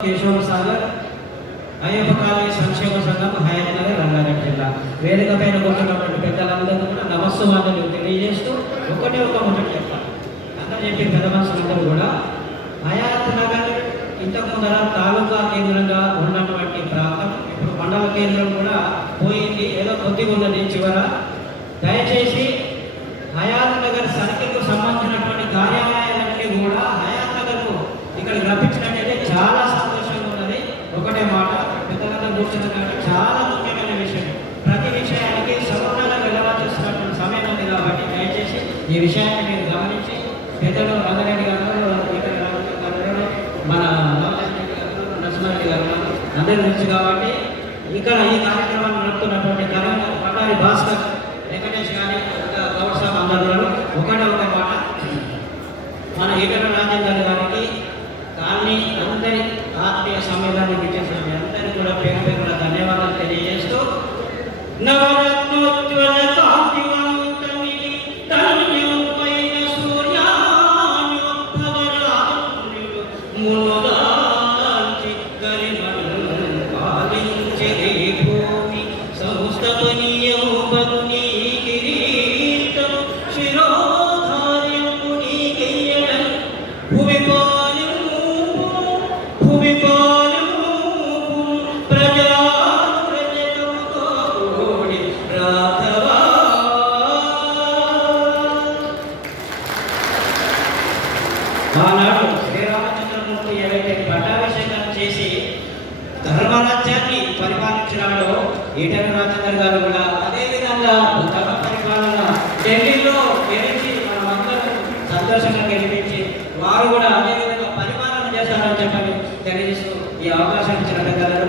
Keshava Sagar Ayyappa colony సంక్షేమ సంఘం హయత్ నగర్ రంగారెడ్డి జిల్లా వేదిక పైన కూర్చున్నటువంటి పెద్దలందరూ కూడా నమస్సుమాంజలు తెలియజేస్తూ ఒకటే ఒక ముచ్చట చెప్తాను. అందరూ చెప్పి పెద్ద మనుషులందరూ కూడా హయత్ నగర్ ఇంతకు ముందర తాలూకా కేంద్రంగా ఉన్నటువంటి ప్రాంతం ఇప్పుడు మండల కేంద్రం కూడా పోయింది. ఏదో కొద్దిగా ఉన్నది చివర. దయచేసి హయాత్ నగర్ సర్కిల్కు సంబంధించినటువంటి కార్యాలయాలన్నీ కూడా హయాత్ నగర్కు ఇక్కడికి రప్పించినట్టయితే చాలా సంతోషంగా ఉన్నది. ఒకటే మాట పెద్దలందరూ కూర్చున్న కాబట్టి చాలా ముఖ్యమైన విషయం. ప్రతి విషయానికి సంపూర్ణంగా వెళ్ళవలసినటువంటి సమయం ఉంది కాబట్టి దయచేసి ఈ విషయాన్ని మీరు గమనించి పెద్దలు రంగారెడ్డి గారు ఇక్కడ మన నరసింహారెడ్డి గారు అందరి నుంచి కాబట్టి ఇక్కడ ఈ కార్యక్రమాన్ని నడుపుతున్నటువంటి కటారి భాస్కర్ వెంకటేష్ గారి గౌడ్ సాబ్ అందరూ ఒకటే ఒక మాట మన ఈటల రాజేందర్ గారికి కానీ అందరి ఆత్మీయ సమ్మేళనానికి ఇచ్చేసిన అందరికీ కూడా పేరు పేరున ధన్యవాదాలు తెలియజేస్తూ నవరత్నోజ్వల కాంతివంతమిది తరుణ్యమైన సూర్యాన్యోద్భవరాజుడు మునుగాంచి గరిమను పాలించే భూమి సంస్థపనీయము బదుని కిరీటం శిరోధార్యము నీకెయ్యడం భూమిపో ఆనాడు శ్రీరామచంద్రమూర్తి ఏవైతే పట్టాభిషేకం చేసి ధర్మరాజ్యాన్ని పరిపాలించినాడో ఈటల రాజేందర్ గారు కూడా అదేవిధంగా ధర్మ పరిపాలన ఢిల్లీలో గెలిచి మనమందరూ సంతోషంగా గెలిపించి వారు కూడా అదేవిధంగా పరిపాలన చేశారని చెప్పని తెలియజేస్తూ ఈ అవకాశం ఇచ్చిన పెద్దలకు